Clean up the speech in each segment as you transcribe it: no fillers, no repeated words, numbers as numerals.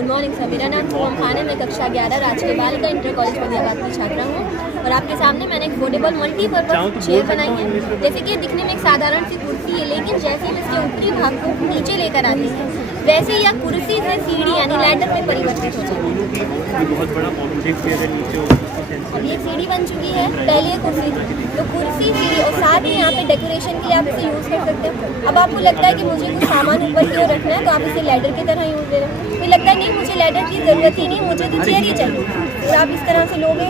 Good morning sir, मेरा नाम शुभम खान है। मैं कक्षा 11 राजकीय बालिका इंटर कॉलेज फरीदाबाद की छात्रा हूँ और आपके सामने मैंने एक फोल्डेबल मल्टीपर्पज चेयर बनाई है। जैसे कि दिखने में एक साधारण सी कुर्सी है, लेकिन जैसे हम इसके ऊपरी भाग को नीचे लेकर आते हैं वैसे यह कुर्सी से सीढ़ी यानी लैडर में परिवर्तित हो जाती है। अब ये सीढ़ी बन चुकी है, पहले ये कुर्सी थी, तो कुर्सी सीढ़ी और साथ ही यहाँ पे डेकोरेशन के लिए आप इसे यूज़ कर सकते हो। अब आपको लगता है कि मुझे कुछ सामान ऊपर की ओर रखना है तो आप इसे लैडर की तरह यूज़ दे रहे हो। फिर लगता है नहीं मुझे लैडर की ज़रूरत ही नहीं, मुझे तो चेयर ही चाहिए, फिर आप इस तरह से लोगे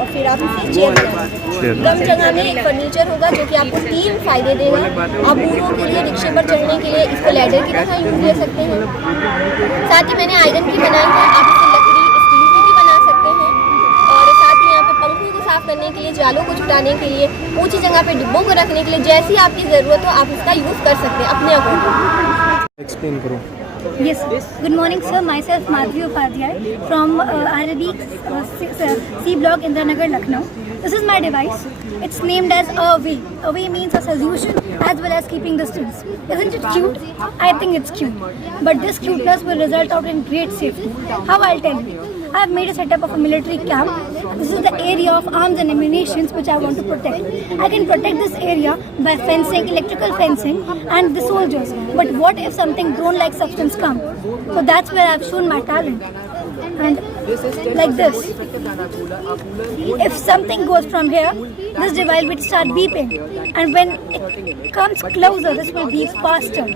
और फिर आप इसे चेयर बनाएंगे। कम जगह में एक फर्नीचर होगा जो कि आपको 3 फायदे देगा। आप बूढ़ों के लिए रिक्शे पर चढ़ने के लिए इसको लैडर की तरह यूज़ ले सकते हैं। साथ ही मैंने आयरन की बनाई है, आप इसे लकड़ी स्टील की भी बना सकते हैं। और साथ ही यहाँ पे पंखों को साफ करने के लिए, जालों को छुटाने के लिए, ऊंची जगह पे डिब्बों को रखने के लिए, जैसी आपकी ज़रूरत हो आप इसका यूज़ कर सकते हैं अपने अकॉर्डिंग। एक्सप्लेन करो। Yes. Good morning, sir. Myself Madhvi Upadhyay from RRB C Block, Indranagar, Lucknow. This is my device. It's named as Away. Away means a solution as well as keeping distance. Isn't it cute? I think it's cute. But this cuteness will result out in great safety. How I'll tell you. I've made a setup of a military camp. This is the area of arms and ammunition which I want to protect. I can protect this area by fencing, electrical fencing and the soldiers. But what if something drone-like substance comes? So that's where I've shown my talent. And like this. If something goes from here, this device will start beeping. And when it comes closer, this will beep faster.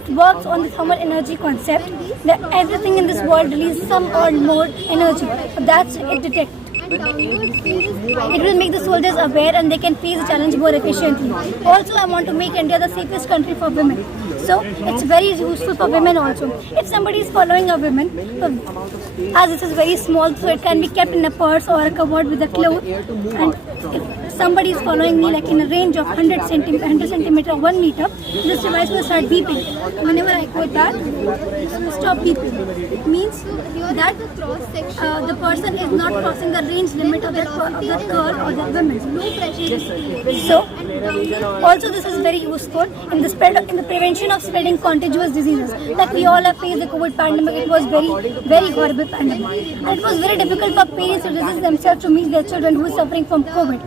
It works on the thermal energy concept. That everything in this world releases some or more energy. That's it detects. It will make the soldiers aware and they can face the challenge more efficiently. Also, I want to make India the safest country for women. So, it's very useful for women also. If somebody is following a woman, as this is very small, so it can be kept in a purse or a cupboard with a cloth. And if somebody is following me like in a range of 100 centimeter or 1 meter, this device will start beeping. Whenever I go that, it will stop beeping. It means that the person is not crossing the range limit of that girl or that woman. So, also this is very useful in the prevention of spreading contagious diseases. Like we all have faced the COVID pandemic, it was very horrible pandemic. And it was very difficult for parents to resist themselves to meet their children who is suffering from COVID.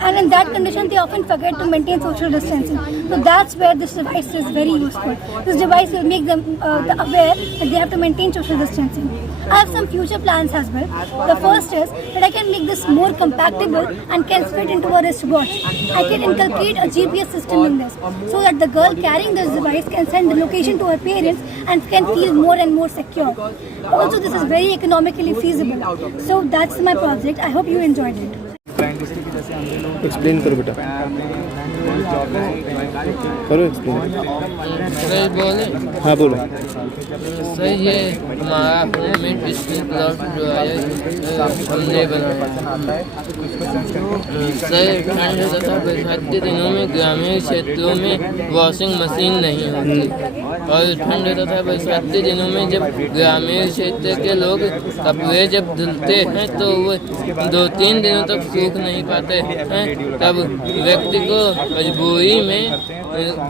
And in that condition, they often forget to maintain social distancing. So that's where this device is very useful. This device will make them aware that they have to maintain social distancing. I have some future plans as well. The first is that I can make this more compactable and can fit into a wristwatch. I can inculcate a GPS system in this so that the girl carrying this device can send the location to her parents and can feel more and more secure. Also, this is very economically feasible. So that's my project. I hope you enjoyed it. Explain करो बेटा, करो explain. सही बोले। हाँ बोलो। सही है, हमारा होममेड स्किन प्लस जो है हमने बनाया। सही ठंड तथा बरसात के दिनों में ग्रामीण क्षेत्रों में वॉशिंग मशीन नहीं होती और ठंड तथा बरसात के दिनों में जब ग्रामीण क्षेत्र के लोग कपड़े जब धुलते हैं तो वो 2-3 दिनों तक सूख नहीं पाते हैं, तब व्यक्ति को मजबूरी में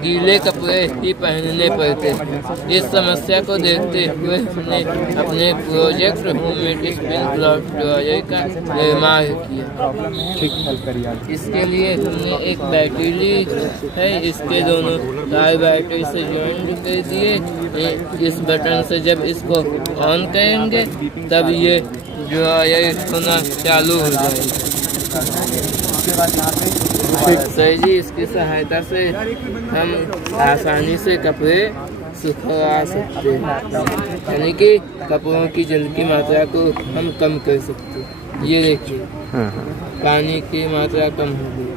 गीले कपड़े ही पहनने पड़ते हैं। इस समस्या को देखते हुए हमने अपने project homemade spin block dryer का निर्माण किया। इसके लिए हमने एक बैटरी ली है, इसके दोनों तार बैटरी से ज्वाइंट कर दिए। इस बटन से जब इसको ऑन करेंगे तब ये ड्रॉयर होना चालू हो जाएगा। सही जी, इसकी सहायता से हम आसानी से कपड़े सुखा सकते हैं, यानी कि कपड़ों की जल की मात्रा को हम कम कर सकते हैं। ये देखिए पानी की मात्रा कम हो गई।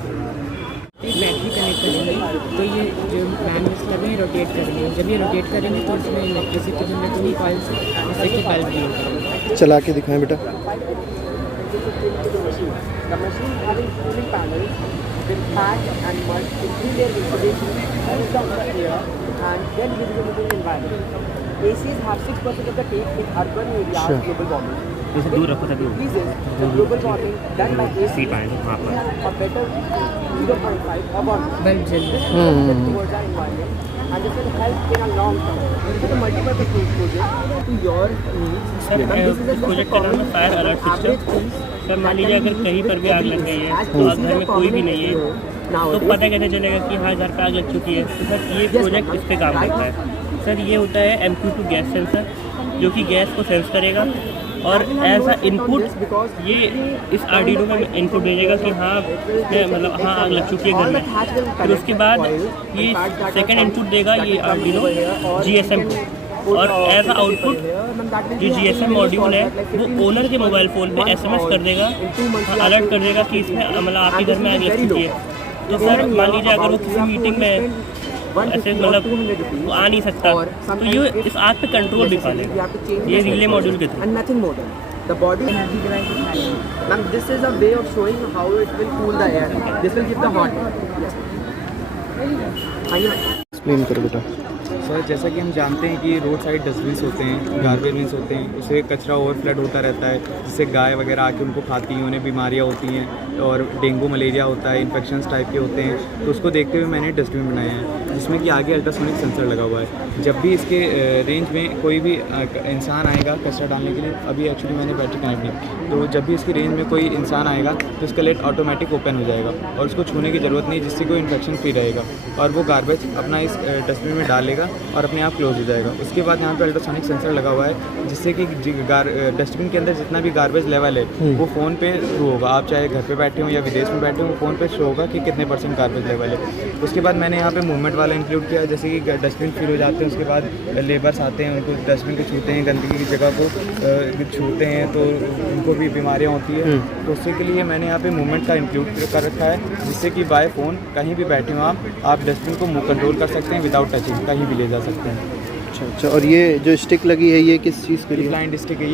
बैटरी कनेक्ट करेंगे तो ये जो मैनुअल्स लगे हैं रोटेट करेंगे। जब ये रोटेट करेंगे तो उसमें इलेक्ट्रिसिटी जनरेट होगी कॉइल से, जिससे कि बल्ब ग्लो करेगा। चला के दिखाएं बेटा। The machine having cooling panels with fat and mud to clean their insulation heat of the air and then visible in the environment. ACs have 6% of the take in urban areas global warming. इसे दूर रखो तभी Increases the global warming done by AC वहाँ पर a better 0.5 or 1. Bulb जल This is towards our environment and this will help in a long term. This is a multi-purpose project to your needs. Sir And this is इस project का नाम है fire alert system. Sir मान लीजिए अगर कहीं पर भी आग लग गई है तो घर में कोई भी नहीं है तो पता कैसे चलेगा कि हाँ घर पर आग लग चुकी है। तो सर ये प्रोजेक्ट इस पर काम करता है। सर ये होता है MQ2 गैस सेंसर जो कि गैस को सेंस करेगा और ऐसा इनपुट ये इस आर्डिनो में इनपुट भेजेगा कि हाँ मतलब हाँ आग लग चुकी है घर में। फिर उसके बाद ये सेकंड इनपुट देगा ये आर्डिनो GSM को और एज आउटपुट जो GSM मॉड्यूल है वो ओनर के मोबाइल फ़ोन पे SMS कर देगा, अलर्ट कर देगा कि इसमें मतलब आपके घर में आग लग चुकी है। तो सर मान लीजिए अगर वो किसी मीटिंग में ऐसे मतलब वो आ नहीं सकता तो ये इस आग पे कंट्रोल भी पा लेगा ये रिले मॉड्यूल के through. And nothing more than the body energy device. Ma'am, this is a way of showing how it will cool the air. This will give the hot air. Yes. Explain करो बेटा। Sir जैसा कि हम जानते हैं कि road side dustbins होते हैं, गार्बेज बिन्स होते हैं, उससे कचरा ओवरफ्लड होता रहता है जिससे गाय वगैरह आके उनको खाती हैं, उन्हें बीमारियां होती हैं और डेंगू मलेरिया होता है, इन्फेक्शंस टाइप के होते हैं। तो उसको देखते हुए मैंने डस्टबिन बनाया है जिसमें कि आगे अल्ट्रासोनिक सेंसर लगा हुआ है। जब भी इसके रेंज में कोई भी इंसान आएगा कचरा डालने के लिए, अभी एक्चुअली मैंने बैटरी कनेक्ट नहीं, तो जब भी इसकी रेंज में कोई इंसान आएगा तो इसका लेट ऑटोमेटिक ओपन हो जाएगा और उसको छूने की ज़रूरत नहीं, जिससे कोई इन्फेक्शन फ्री रहेगा और वो गार्बेज अपना इस डस्टबिन में डाल लेगा और अपने आप क्लोज हो जाएगा। उसके बाद यहाँ पे अल्ट्रासोनिक सेंसर लगा हुआ है जिससे कि डस्टबिन के अंदर जितना भी गार्बेज लेवल है वो फ़ोन पे शो होगा। आप चाहे घर पे बैठे हो या विदेश में बैठे हो, फ़ोन पे शो होगा कि कितने % गार्बेज लेवल है। उसके बाद मैंने यहाँ पे मूवमेंट वाला इंक्लूड किया, जैसे कि डस्टबिन फिल हो जाते हैं उसके बाद लेबर्स आते हैं, उनको डस्टबिन को छूते हैं, गंदगी की जगह को छूते हैं तो उनको भी बीमारियाँ होती है। तो उसके के लिए मैंने यहाँ पे मूवमेंट का इंक्लूड कर रखा है जिससे कि बाय फ़ोन कहीं भी बैठे हो आप डस्टबिन को कंट्रोल कर सकते हैं विदाउट टचिंग, कहीं भी ले जा सकते हैं। अच्छा। और ये जो स्टिक लगी है ये किस चीज़ के लिए? ब्लाइंड स्टिक है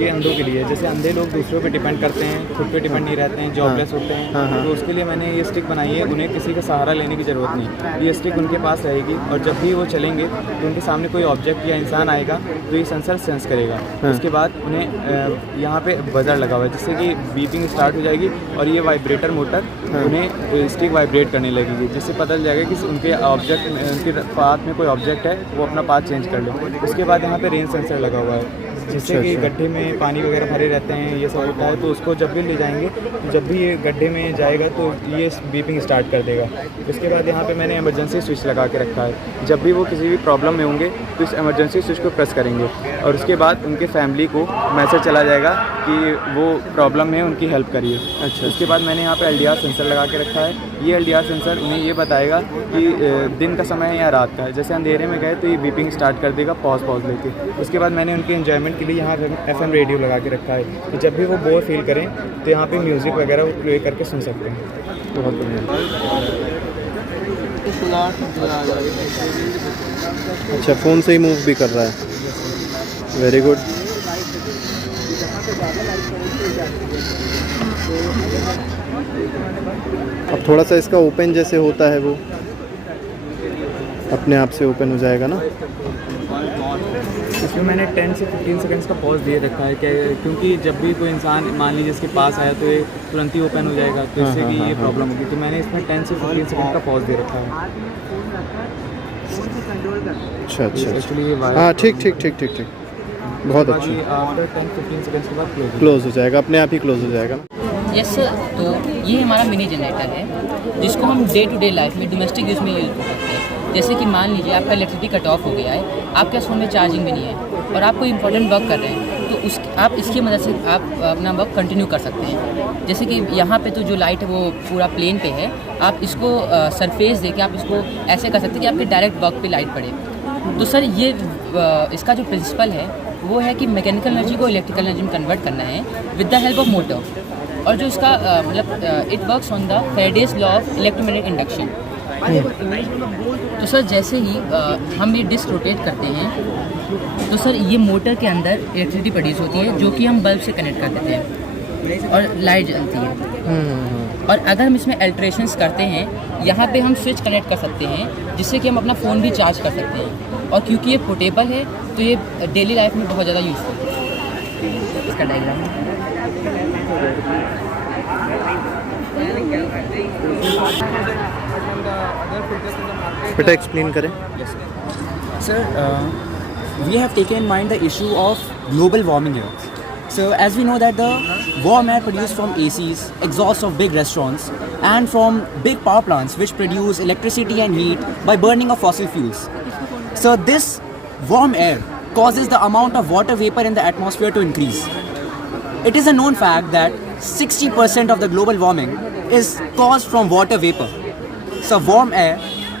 ये अंधों के लिए है। जैसे अंधे लोग दूसरों पे डिपेंड करते हैं, खुद पे डिपेंड नहीं रहते हैं, जॉबलेस होते हैं, तो उसके लिए मैंने ये स्टिक बनाई है। उन्हें किसी का सहारा लेने की ज़रूरत नहीं, ये स्टिक उनके पास रहेगी और जब भी वो चलेंगे तो उनके सामने कोई ऑब्जेक्ट या इंसान आएगा तो ये सेंसर सेंस करेगा। उसके बाद उन्हें यहाँ पे बजर लगा हुआ है जिससे कि बीपिंग स्टार्ट हो जाएगी और ये वाइब्रेटर मोटर उन्हें स्टिक वाइब्रेट करने लगेगी, जिससे पता चल जाएगा कि उनके ऑब्जेक्ट उनके पाथ में कोई ऑब्जेक्ट है, वो अपना पाथ चेंज कर लो। उसके बाद यहाँ पे रेन सेंसर लगा हुआ है जिससे कि गड्ढे में पानी वगैरह भरे रहते हैं, ये सब होता है, तो उसको जब भी ले जाएंगे, जब भी ये गड्ढे में जाएगा तो ये बीपिंग स्टार्ट कर देगा। उसके बाद यहाँ पे मैंने इमरजेंसी स्विच लगा के रखा है, जब भी वो किसी भी प्रॉब्लम में होंगे तो इस इमरजेंसी स्विच को प्रेस करेंगे और उसके बाद उनके फैमिली को मैसेज चला जाएगा कि वो प्रॉब्लम में उनकी हेल्प करिए। अच्छा। उसके बाद मैंने यहाँ पर LDR सेंसर लगा के रखा है। ये LDR सेंसर उन्हें ये बताएगा कि दिन का समय है या रात का है। जैसे अंधेरे में गए तो ये बीपिंग स्टार्ट कर देगा पॉज लेके। उसके बाद मैंने उनके एंजॉयमेंट के लिए यहाँ FM रेडियो लगा के रखा है कि जब भी वो बोर फील करें तो यहाँ पे म्यूज़िक वगैरह प्ले करके सुन सकते हैं। बहुत बढ़िया। अच्छा, फ़ोन से ही मूव भी कर रहा है, वेरी गुड। अब थोड़ा सा इसका ओपन जैसे होता है वो अपने आप से ओपन हो जाएगा ना। इसमें मैंने 10 से 15 सेकंड्स का पॉज दे रखा है क्योंकि जब भी कोई इंसान मान लीजिए इसके पास आया तो ये तुरंत ही ओपन हो जाएगा, तो इससे कि ये प्रॉब्लम होगी, तो मैंने इसमें 10 से 15 सेकंड का पॉज दे रखा है। अच्छा अच्छा, एक्चुअली ये हाँ ठीक ठीक ठीक ठीक ठीक, बहुत अच्छी। आफ्टर 10-15 सेकंड्स के बाद क्लोज हो जाएगा, अपने आप ही क्लोज हो जाएगा ना। यस सर, तो ये हमारा मिनी जनरेटर है जिसको हम डे टू डे लाइफ में डोमेस्टिक यूज़ में यूज़ कर सकते हैं। जैसे कि मान लीजिए आपका इलेक्ट्रिसिटी कट ऑफ हो गया है, आपके फ़ोन में चार्जिंग भी नहीं है और आप कोई इंपॉर्टेंट वर्क कर रहे हैं तो आप इसकी मदद से आप अपना वर्क कंटिन्यू कर सकते हैं। जैसे कि यहाँ पे तो जो लाइट है वो पूरा प्लेन पे है, आप इसको सरफेस दे के आप इसको ऐसे कर सकते हैं कि आपके डायरेक्ट वर्क पे लाइट पड़े। तो सर ये इसका जो प्रिंसिपल है वो है कि मैकेनिकल एनर्जी को इलेक्ट्रिकल एनर्जी में कन्वर्ट करना है with the help of motor. और जो इसका मतलब it works on the Faraday's law of electromagnetic induction. तो सर जैसे ही हम ये डिस्क रोटेट करते हैं तो सर ये मोटर के अंदर इलेक्ट्रिसिटी प्रोड्यूस होती है जो कि हम बल्ब से कनेक्ट कर देते हैं और लाइट जलती है। और अगर हम इसमें अल्ट्रेशंस करते हैं, यहाँ पे हम स्विच कनेक्ट कर सकते हैं जिससे कि हम अपना फ़ोन भी चार्ज कर सकते हैं। और क्योंकि ये पोर्टेबल है तो ये डेली लाइफ में बहुत ज़्यादा यूज़फुल है। इसका डायग्राम बेटा एक्सप्लेन करें. Sir, we have taken in mind the issue of global warming here. So as we know that the warm air produced from ACs, exhaust of big restaurants and from big power plants which produce electricity and heat by burning of fossil fuels. So this warm air causes the amount of water vapor in the atmosphere to increase. It is a known fact that 60% of the global warming is caused from water vapor. So warm air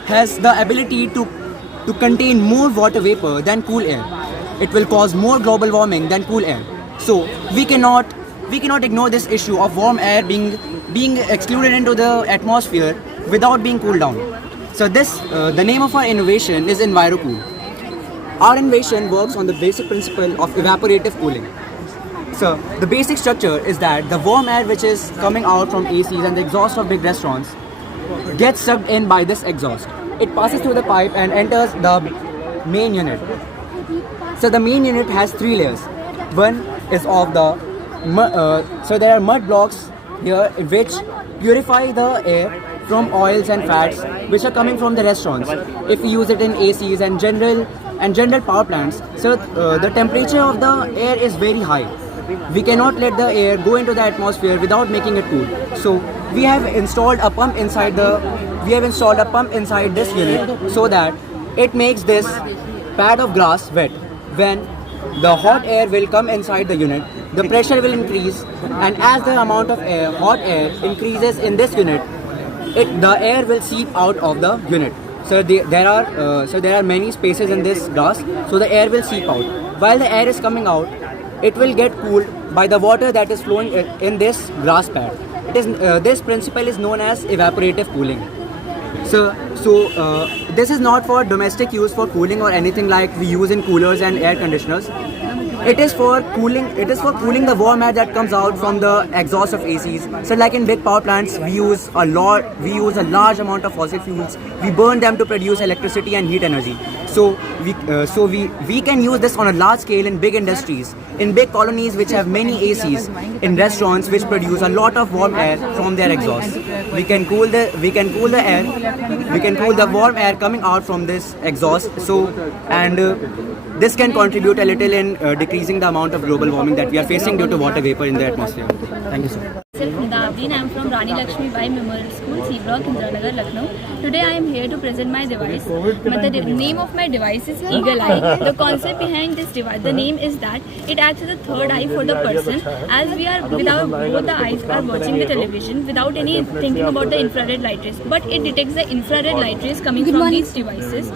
has the ability to contain more water vapor than cool air. It will cause more global warming than cool air. So we cannot ignore this issue of warm air being excluded into the atmosphere without being cooled down. So the name of our innovation is EnviroCool. Our innovation works on the basic principle of evaporative cooling. So the basic structure is that the warm air which is coming out from ACs and the exhaust of big restaurants gets sucked in by this exhaust. It passes through the pipe and enters the main unit. So the main unit has 3 layers. One is of the so there are mud blocks here which purify the air from oils and fats which are coming from the restaurants. If we use it in ACs and general power plants, so the temperature of the air is very high. We cannot let the air go into the atmosphere without making it cool. So we have installed a pump inside this unit so that it makes this pad of grass wet. When the hot air will come inside the unit, the pressure will increase, and as the amount of hot air increases in this unit, the air will seep out of the unit. So there are many spaces in this grass, so the air will seep out. While the air is coming out, it will get cooled by the water that is flowing in this grass pad. This principle is known as evaporative cooling. So this is not for domestic use for cooling or anything like we use in coolers and air conditioners. It is for cooling the warm air that comes out from the exhaust of ACs. So like in big power plants, we use a large amount of fossil fuels. We burn them to produce electricity and heat energy. So we can use this on a large scale in big industries, in big colonies which have many ACs, in restaurants which produce a lot of warm air from their exhaust. We can cool the warm air coming out from this exhaust. This can contribute a little in decreasing the amount of global warming that we are facing due to water vapor in the atmosphere. Thank you, sir. I am from Rani Lakshmi Bai Memorial School, C Block, Indira Nagar, Lucknow. Today I am here to present my device. The name of my device is Eagle Eye. The concept behind this device, the name is that it acts as a third eye for the person, as we are without both the eyes are watching the television without any thinking about the infrared light rays, but it detects the infrared light rays coming from these devices.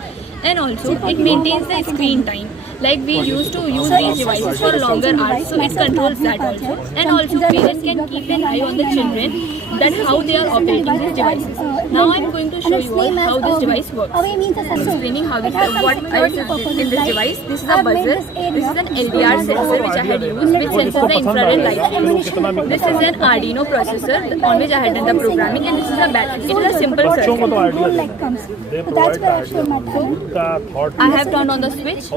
And also it maintains the screen time. Like we used to use these devices for longer hours, so it controls that also. And also parents can keep an eye on the children that how they are operating these devices. Now I am going to show you all how this device works. Explaining how what else is in this device. This is a buzzer. This is an LDR sensor which I had used, which senses the infrared light. This is an Arduino processor on which I had done the programming, and this is a battery. It is a simple circuit. I have turned on the switch.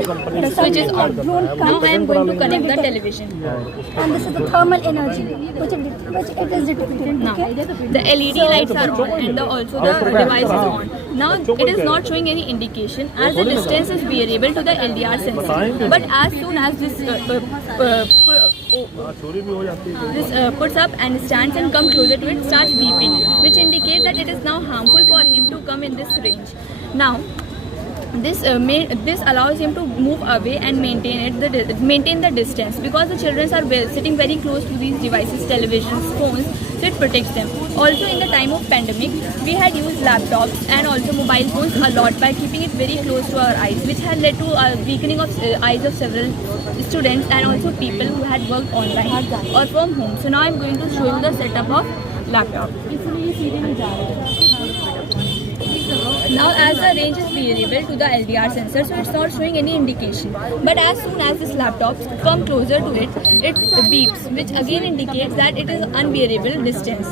The switch is on. Now I am going to connect the television. And this is the thermal energy which it is detecting. Now the LED lights are on and also the device is on. Now it is not showing any indication as the distance is variable to the LDR sensor. But as soon as this puts up and stands and comes closer to it, starts beeping, which indicates that it is now harmful for him to come in this range. Now this allows him to move away and maintain the distance, because the children are sitting very close to these devices, televisions, phones, so it protects them. Also in the time of pandemic, we had used laptops and also mobile phones a lot by keeping it very close to our eyes, which had led to a weakening of eyes of several students and also people who had worked online or from home. So now I am going to show you the setup of laptop. Now as the range is variable to the LDR sensor, so it's not showing any indication. But as soon as this laptop come closer to it, it beeps, which again indicates that it is unbearable distance.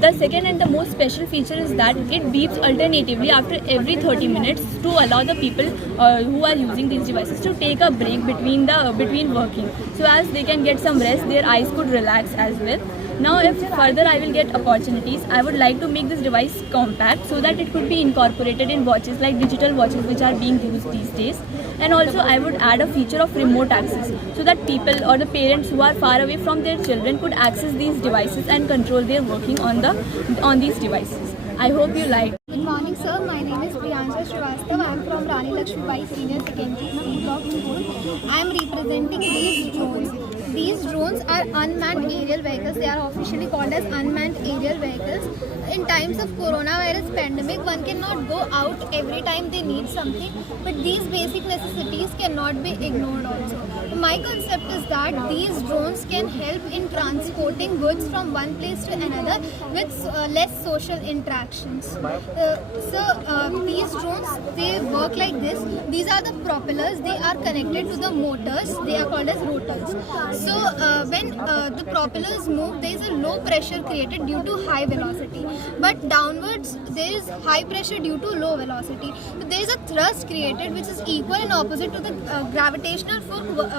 The second and the most special feature is that it beeps alternatively after every 30 minutes to allow the people who are using these devices to take a break between working, so as they can get some rest, their eyes could relax as well. Now if further I will get opportunities, I would like to make this device compact so that it could be incorporated in watches like digital watches which are being used these days. And also I would add a feature of remote access so that people or the parents who are far away from their children could access these devices and control their working on these devices. I hope you like. Good morning, sir. My name is Priyansha Srivastav. I am from Rani Lakshmi Bai Senior Secondary C Block School. I am representing these drones. These drones are unmanned aerial vehicles. They are officially called as unmanned aerial vehicles. In times of coronavirus pandemic, one cannot go out every time they need something, but these basic necessities cannot be ignored also. My concept is that these drones can help in transporting goods from one place to another with less social interactions. These drones, they work like this. These are the propellers. They are connected to the motors. They are called as rotors. So when the propellers move, there is a low pressure created due to high velocity. But downwards, there is high pressure due to low velocity. So there is a thrust created which is equal and opposite to the gravitational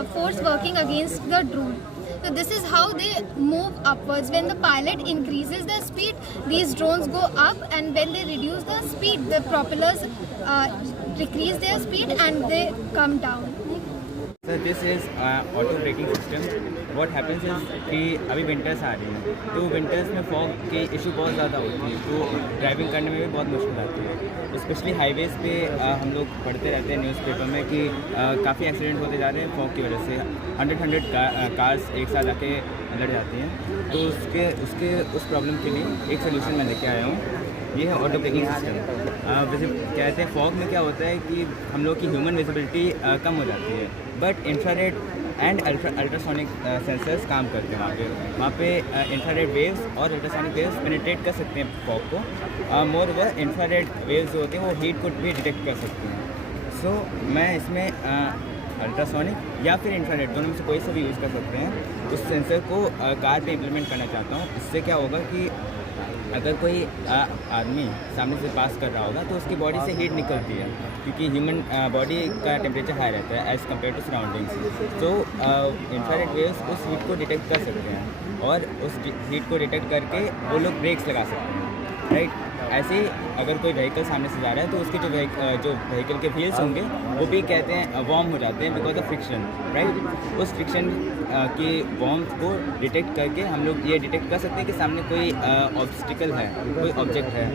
force working against the drone. So this is how they move upwards. When the pilot increases the speed, these drones go up, and when they reduce the speed, the propellers decrease their speed and they come down. Sir this is auto braking system. What happens is कि अभी winters आ रही हैं, तो winters में fog की issue बहुत ज़्यादा होती है, तो ड्राइविंग करने में भी बहुत मुश्किल आती है. स्पेशली हाईवेज़ पे हम लोग पढ़ते रहते हैं न्यूज़पेपर में कि काफ़ी एक्सीडेंट होते जा रहे हैं फॉग की वजह से. 100 कार्स एक साथ आके लड़ जाती हैं. तो उस प्रॉब्लम के लिए एक सोल्यूशन मैं लेके आया हूँ. ये है ऑटो ब्रेकिंग सिस्टम. वैसे कहते हैं फॉग में क्या होता है कि हम लोग की ह्यूमन विजिबिलिटी कम हो जाती है, but infrared and ultrasonic sensors काम करते हैं वहाँ पे इंफ्रारेड वेव्स और अल्ट्रासोनिक वेव्स पेनिट्रेट कर सकते हैं फॉग को. मोर ओवर इंफ्रारेड वेव्स जो होते हैं वो हीट को भी डिटेक्ट कर सकते हैं. सो मैं इसमें अल्ट्रासोनिक या फिर इंफ्रारेड दोनों में से कोई सा भी यूज़ कर सकते हैं. उस सेंसर को कार पे इम्प्लीमेंट करना चाहता हूँ. इससे क्या होगा कि अगर कोई आदमी सामने से पास कर रहा होगा तो उसकी बॉडी से हीट निकलती है, क्योंकि ह्यूमन बॉडी का टेम्परेचर हाई रहता है एज़ कम्पेयर टू सराउंडिंग्स. तो इंफ्रारेड वेव्स उस हीट को डिटेक्ट कर सकते हैं और उस हीट को डिटेक्ट करके वो लोग ब्रेक्स लगा सकते हैं, राइट. ऐसे ही अगर कोई व्हीकल सामने से जा रहा है तो उसके जो व्हीकल के व्हील्स होंगे वो भी कहते हैं वार्म हो जाते हैं बिकॉज ऑफ फ्रिक्शन, राइट. उस फ्रिक्शन की वार्म्थ को डिटेक्ट करके हम लोग ये डिटेक्ट कर सकते हैं कि सामने कोई ऑब्स्टिकल है, कोई ऑब्जेक्ट है.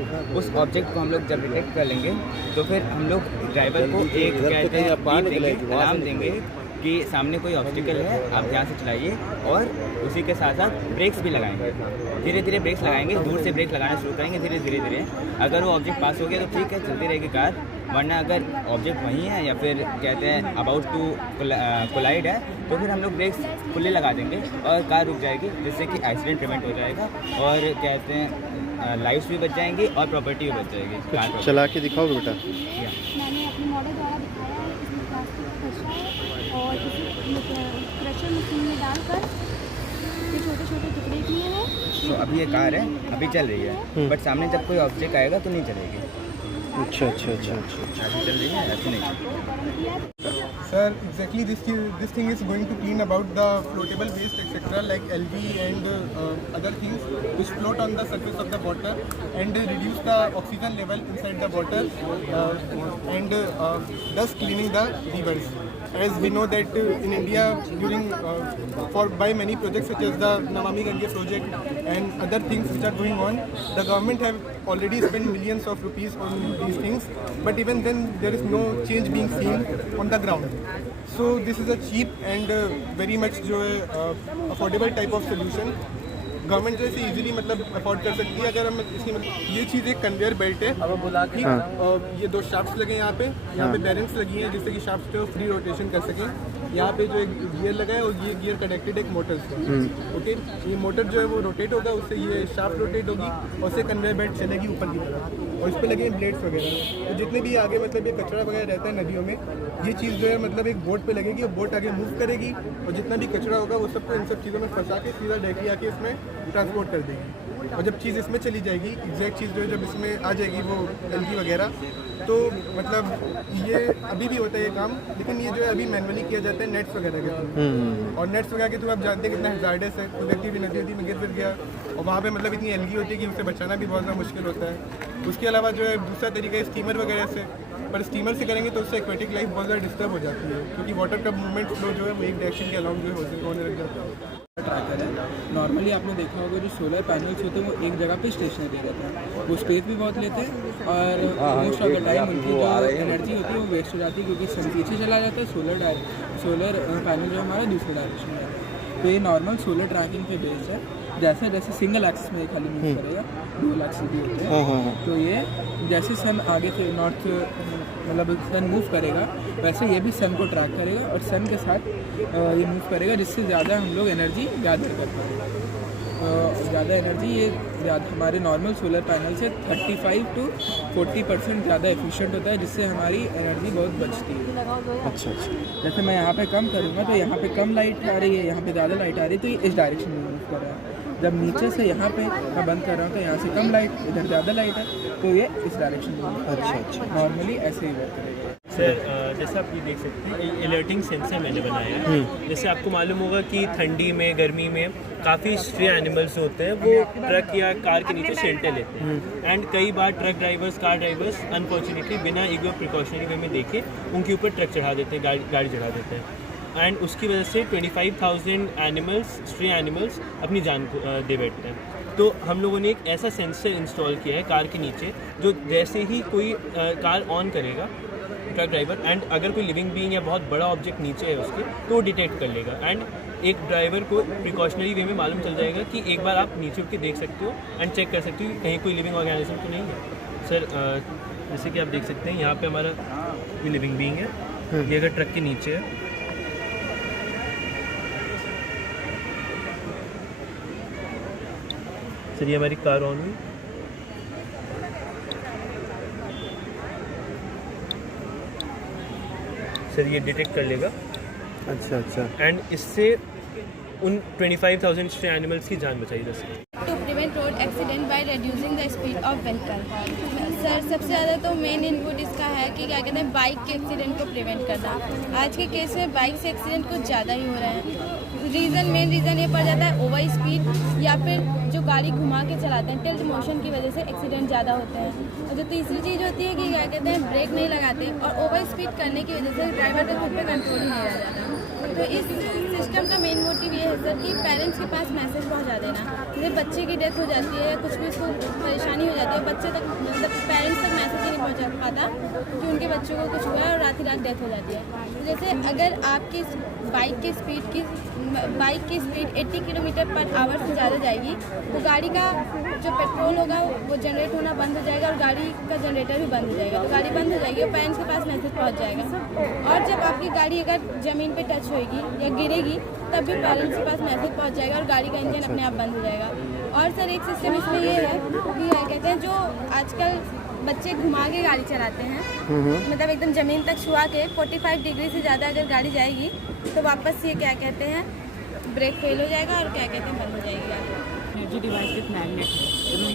उस ऑब्जेक्ट को हम लोग जब डिटेक्ट कर लेंगे तो फिर हम लोग ड्राइवर को एक कहते हैं बीप देंगे, अलार्म देंगे कि सामने कोई ऑब्स्टिकल है, आप ध्यान से चलाइए. और उसी के साथ साथ ब्रेक्स भी लगाएंगे. धीरे धीरे ब्रेक्स लगाएंगे, दूर से ब्रेक लगाना शुरू करेंगे धीरे धीरे. अगर वो ऑब्जेक्ट पास हो गया तो ठीक है, चलती रहेगी कार. वरना अगर ऑब्जेक्ट वहीं है या फिर कहते हैं अबाउट टू कोलाइड है तो फिर हम लोग ब्रेक्स खुले लगा देंगे और कार रुक जाएगी, जिससे कि एक्सीडेंट प्रिवेंट हो जाएगा और कहते हैं लाइफ्स भी बच जाएंगी और प्रॉपर्टी भी बच जाएगी. चला के दिखाओ बेटा. मैंने अपने मॉडल द्वारा दिखाया है. इसमें प्लास्टिक का कचरा है और इसे क्रशर मशीन में डालकर ये छोटे छोटे टुकड़े किए हैं. तो अभी ये कार है, अभी चल रही है, बट सामने जब कोई ऑब्जेक्ट आएगा तो नहीं चलेगी. अच्छा. चल रही है, ऐसे नहीं. Sir, exactly this thing is going to clean about the floatable waste etc. like LV and other things which float on the surface of the water and reduce the oxygen level inside the water and thus cleaning the rivers. As we know that in India during by many projects such as the Namami Gange project and other things which are going on, the government have already spent millions of rupees on these things, but even then there is no change being seen on the ground. So this is a cheap and very much जो है affordable type of solution. Government जो है easily मतलब afford कर सकती है. अगर हम इसकी ये चीज़ एक कन्वेयर बेल्ट है, ठीक, और ये 2 शाफ्ट्स लगे यहाँ पे बैरेंस लगी हैं जिससे कि शाफ्ट्स जो फ्री रोटेशन कर सकें. यहाँ पे जो एक गियर लगा है और ये गियर कनेक्टेड एक मोटर से. ओके, ये मोटर जो है वो रोटेट होगा, उससे ये शाफ्ट रोटेट होगी और उससे कन्वेयर बेल्ट चलेगी ऊपर की तरफ और इस पर लगे हैं ब्लेड्स वगैरह. तो जितने भी आगे मतलब ये कचरा वगैरह रहता है नदियों में, ये चीज़ जो है मतलब एक बोट पे लगेगी और बोट आगे मूव करेगी और जितना भी कचरा होगा वो सबको इन सब चीज़ों में फंसा के सीधा डायरेक्टली आके इसमें ट्रांसपोर्ट कर देगी. और जब चीज़ इसमें चली जाएगी, एग्जैक्ट चीज़ जो है जब इसमें आ जाएगी वो एलगी वगैरह, तो मतलब ये अभी भी होता है ये काम, लेकिन ये जो है अभी मैनुअली किया जाता है नेट्स वगैरह के थ्रू। और नेट्स वगैरह के थ्रू आप जानते हैं कितना हैजार्डस है, कोई व्यक्ति भी नदी में गिर गया और वहाँ पे मतलब इतनी एलगी होती है कि उसे बचाना भी बहुत ज़्यादा मुश्किल होता है। उसके अलावा जो है दूसरा तरीका है स्टीमर वगैरह से, पर स्टीमर से करेंगे तो उससे एक्वेटिक लाइफ बहुत ज़्यादा डिस्टर्ब हो जाती है, क्योंकि वाटर का मूवमेंट फ्लो जो है वो एक डायरेक्शन के अलाउंग जो है होने लग जाता है। ट्रैकर है, नॉर्मली आपने देखा होगा जो सोलर पैनल्स होते हैं वो एक जगह पे स्टेशनरी रहते हैं, वो स्पेस भी बहुत लेते हैं और मोस्ट ऑफ द टाइम उनकी जो एनर्जी होती है वो वेस्ट हो जाती है, क्योंकि सन पीछे चला जाता है, सोलर पैनल जो हमारा दूसरे डायरेक्शन में है। तो ये नॉर्मल सोलर ट्रैकिंग पे बेस्ड है। जैसे जैसे सिंगल एक्सिस में खाली मूव करेगा, डुअल एक्सिस भी होते हैं, तो ये जैसे सन आगे से नॉर्थ मतलब सन मूव करेगा वैसे ये भी सन को ट्रैक करेगा और सन के साथ ये मूव करेगा, जिससे ज़्यादा हम लोग एनर्जी गैदर कर पाएंगे। ज़्यादा एनर्जी ये हमारे नॉर्मल सोलर पैनल से 35 to 40% ज़्यादा एफिशिएंट होता है, जिससे हमारी एनर्जी बहुत बचती है। अच्छा अच्छा। जैसे मैं यहाँ पे कम करूँगा तो यहाँ पे कम लाइट आ रही है, यहाँ पे ज़्यादा लाइट आ रही है, तो ये इस डायरेक्शन में मूव कर रहा है। जब नीचे से यहाँ पे मैं बंद कर रहा हूँ तो यहाँ से कम लाइट, इधर ज़्यादा लाइट है, तो ये इस डायरेक्शन में। अच्छा अच्छा। नॉर्मली ऐसे ही वर्क करेगा। सर जैसा आप ये देख सकते हैं अलर्टिंग सेंसर मैंने बनाया है। जैसे आपको मालूम होगा कि ठंडी में गर्मी में काफ़ी स्ट्रे एनिमल्स होते हैं, वो ट्रक या कार के नीचे शेल्टर लेते हैं, एंड कई बार truck drivers car drivers unfortunately बिना एक प्रिकॉशनरी वे में देखे उनके ऊपर ट्रक चढ़ा देते हैं, गाड़ी चढ़ा देते हैं, एंड उसकी वजह से 25,000 एनिमल्स स्ट्रे एनिमल्स अपनी जान को दे बैठते हैं। तो हम लोगों ने एक ऐसा सेंसर इंस्टॉल किया है कार के नीचे, जो जैसे ही कोई कार ऑन करेगा ट्रक ड्राइवर, एंड अगर कोई लिविंग बीइंग या बहुत बड़ा ऑब्जेक्ट नीचे है उसके, तो वो डिटेक्ट कर लेगा, एंड एक ड्राइवर को प्रिकॉशनरी वे में मालूम चल जाएगा कि एक बार आप नीचे उठ के देख सकते हो एंड चेक कर सकते हो कि कहीं कोई लिविंग ऑर्गेनिज्म तो नहीं है। सर जैसे कि आप देख सकते हैं यहाँ पे हमारा कोई लिविंग बीइंग है, ये अगर ट्रक के नीचे है, सर ये हमारी कार ऑन हुई, सर ये डिटेक्ट कर लेगा। अच्छा अच्छा। एंड इससे उन 25,000 स्ट्रे एनिमल्स की जान बचाई जा सकती है। To prevent road accident by reducing the speed of vehicle. Sir सबसे ज़्यादा तो मेन इनपुट इसका है कि क्या कहते हैं बाइक के एक्सीडेंट को प्रिवेंट करना। आज के केस में बाइक से एक्सीडेंट कुछ ज़्यादा ही हो रहे हैं। मेन रीज़न ये पड़ जाता है ओवर स्पीड, या फिर जो गाड़ी घुमा के चलाते हैं टिल्ट मोशन की वजह से एक्सीडेंट ज़्यादा होते हैं। और जो तीसरी चीज़ होती है कि क्या कहते हैं ब्रेक नहीं लगाते और ओवर स्पीड करने की वजह से ड्राइवर का खुद पे कंट्रोल ही नहीं रह जाता। तो इस सिस्टम का मेन मोटिव ये है सर कि पेरेंट्स के पास मैसेज पहुंचा देना। जैसे बच्चे की डेथ हो जाती है या कुछ भी उसको परेशानी हो जाती है, बच्चे तक मतलब पेरेंट्स तक मैसेज ही नहीं पहुंचा पाता कि उनके बच्चों को कुछ हुआ है और रात ही रात डेथ हो जाती है। तो जैसे अगर आपकी बाइक की स्पीड 80 km/h से ज़्यादा जाएगी तो गाड़ी का जो पेट्रोल होगा वो जनरेट होना बंद हो जाएगा और गाड़ी का जनरेटर भी बंद हो जाएगा। तो गाड़ी बंद हो जाएगी और पेरेंट्स के पास मैसेज पहुंच जाएगा। और जब आपकी गाड़ी अगर ज़मीन पे टच होएगी या गिरेगी तब भी पेरेंट्स के पास मैसेज पहुंच जाएगा और गाड़ी का इंजन अपने आप बंद हो जाएगा। और सर एक सिस्टम इसमें ये है कि क्या कहते हैं जो आजकल बच्चे घुमा के गाड़ी चलाते हैं, मतलब एकदम ज़मीन तक छुआ के 45 डिग्री से ज़्यादा अगर गाड़ी जाएगी तो वापस ये क्या कहते हैं ब्रेक फेल हो जाएगा और क्या कहते हैं बंद हो जाएगी गाड़ी। एनर्जी डिवाइस विथ मैग्नेट है।